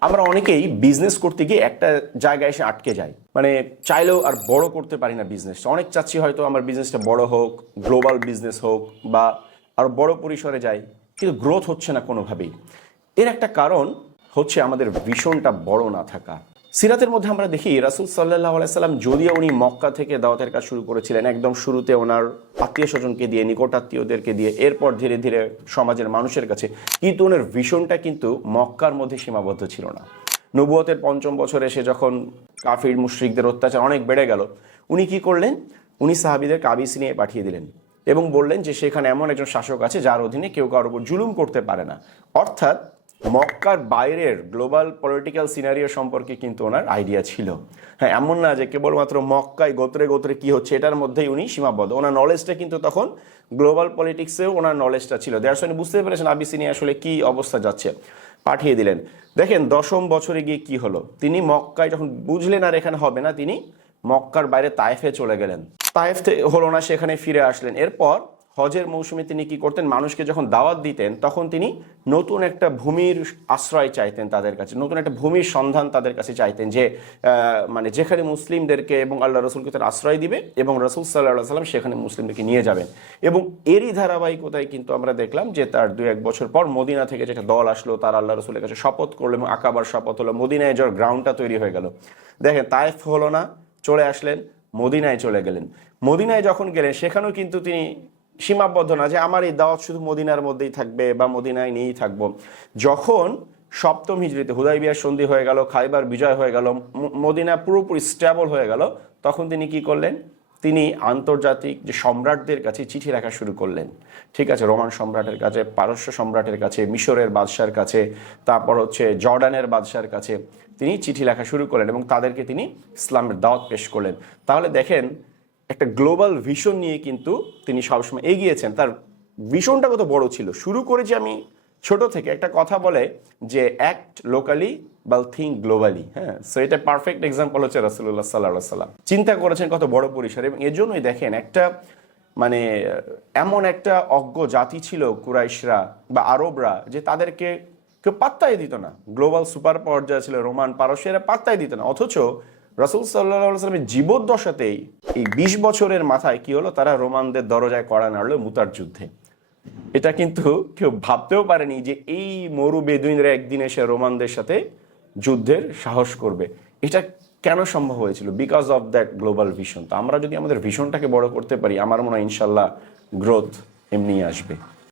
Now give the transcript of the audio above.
আমরা অনেকেই বিজনেস করতে গিয়ে একটা জায়গায় এসে আটকে যাই, মানে চাইলেও আর বড় করতে পারি না বিজনেসটা। অনেক চাচ্ছি হয়তো আমার বিজনেসটা বড় হোক, গ্লোবাল বিজনেস হোক বা আরো বড় পরিসরে যাই, কিন্তু গ্রোথ হচ্ছে না কোনোভাবেই। এর একটা কারণ হচ্ছে আমাদের ভিশনটা বড় না থাকা। সিরাতের মধ্যে আমরা দেখি রাসূল সাল্লাল্লাহু আলাইহি সাল্লাম যদিও উনি মক্কা থেকে দাওয়াতের কাজ শুরু করেছিলেন, একদম শুরুতে ওনার আত্মীয় স্বজনকে দিয়ে, নিকট আত্মীয়দেরকে দিয়ে, এরপর ধীরে ধীরে সমাজের মানুষের কাছে, কিন্তু ওনার ভিশনটা কিন্তু মক্কার মধ্যে সীমাবদ্ধ ছিল না। নবুয়তের ৫ম বছরে এসে যখন কাফির মুশরিকদের অত্যাচার অনেক বেড়ে গেল, উনি কি করলেন? উনি সাহাবীদেরকে আবিসিনিয়ায় পাঠিয়ে দিলেন এবং বললেন যে সেখানে এমন একজন শাসক আছে যার অধীনে কেউ কারোর উপর জুলুম করতে পারে না। অর্থাৎ মক্কার বাইরের গ্লোবাল পলিটিক্যাল সিনারিও সম্পর্কে কিন্তু ওনার আইডিয়া ছিল। হ্যাঁ, এমন না যে কেবলমাত্র মক্কায় গোত্রে গোত্রে কি হচ্ছে এটার মধ্যেই উনি সীমাবদ্ধ। ওনার নলেজটা কিন্তু তখন গ্লোবাল পলিটিক্সেও ওনার নলেজটা ছিল। দ্যাটস উনি বুঝতে পেরেছেন আবিসিনিয়া আসলে কি অবস্থা যাচ্ছে, পাঠিয়ে দিলেন। দেখেন ১০ম বছরে গিয়ে কি হলো, তিনি মক্কায় যখন বুঝলেন আর এখানে হবে না, তিনি মক্কার বাইরে তায়েফে চলে গেলেন। তায়েফে হলো না, সেখানে ফিরে আসলেন। এরপর হজের মৌসুমে তিনি কি করতেন? মানুষকে যখন দাওয়াত দিতেন তখন তিনি নতুন একটা ভূমির আশ্রয় চাইতেন তাদের কাছে, নতুন একটা ভূমির সন্ধান তাদের কাছে চাইতেন, যে মানে যেখানে মুসলিমদেরকে এবং আল্লাহ রসুলকে তার আশ্রয় দিবে এবং রসুল সাল্লাহ সাল্লাম সেখানে মুসলিমদেরকে নিয়ে যাবেন। এবং এরই ধারাবাহিকতায় কিন্তু আমরা দেখলাম যে তার ২-১ বছর পর মদিনা থেকে যেটা দল আসলো, তার আল্লাহ রসুলের কাছে শপথ করলো এবং আকাবার শপথ হলো, মদিনায় যাওয়ার গ্রাউন্ডটা তৈরি হয়ে গেল। দেখেন তায়েফ হলো না, চলে আসলেন, মদিনায় চলে গেলেন। মদিনায় যখন গেলেন সেখানেও কিন্তু তিনি সীমাবদ্ধ না যে আমার এই দাওয়াত শুধু মদিনার মধ্যেই থাকবে বা মদিনায় নিয়েই থাকবো। যখন ৭ম হিজরিতে হুদাইবিয়ার সন্ধি হয়ে গেল, খাইবার বিজয় হয়ে গেল, মদিনা পুরোপুরি স্টেবল হয়ে গেল, তখন তিনি কি করলেন? তিনি আন্তর্জাতিক যে সম্রাটদের কাছে চিঠি লেখা শুরু করলেন। ঠিক আছে, রোমান সম্রাটের কাছে, পারস্য সম্রাটের কাছে, মিশরের বাদশার কাছে, তারপর হচ্ছে জর্ডানের বাদশার কাছে তিনি চিঠি লেখা শুরু করলেন এবং তাদেরকে তিনি ইসলামের দাওয়াত পেশ করলেন। তাহলে দেখেন একটা গ্লোবাল ভিশন নিয়ে কিন্তু তিনি সবসময় এগিয়েছেন। তার ভিশনটা কত বড় ছিল। শুরু করেছি আমি ছোট থেকে, একটা কথা বলে যে অ্যাক্ট লোকালি বা থিঙ্ক গ্লোবালি। হ্যাঁ, সো এটা পারফেক্ট এক্সাম্পল হচ্ছে রাসূলুল্লাহ সাল্লাল্লাহু আলাইহি সাল্লাম। চিন্তা করেছেন কত বড় পরিসরে, এবং এজন্যই দেখেন একটা মানে এমন একটা অজ্ঞ জাতি ছিল কুরাইশরা বা আরবরা, যে তাদেরকে কেউ পাত্তাই দিত না। গ্লোবাল সুপার পাওয়ার যা ছিল রোমান, পারস্য, এরা পাত্তাই দিত না। অথচ রাসূল সাল্লাল্লাহু আলাইহি সাল্লামের জীবদ্দশাতেই এই ২০ বছরের মাথায় কি হলো? তারা রোমানদের দরজায় কড়া নাড়লো মুতার যুদ্ধে। এটা কিন্তু কেউ ভাবতেও পারেনি যে এই মরু বেদুইনরা একদিন এসে রোমানদের সাথে যুদ্ধের সাহস করবে। এটা কেন সম্ভব হয়েছিল? Because of that global vision. তো আমরা যদি আমাদের ভিশনটাকে বড় করতে পারি, আমার মনে হয় ইনশাল্লাহ গ্রোথ এমনি আসবে।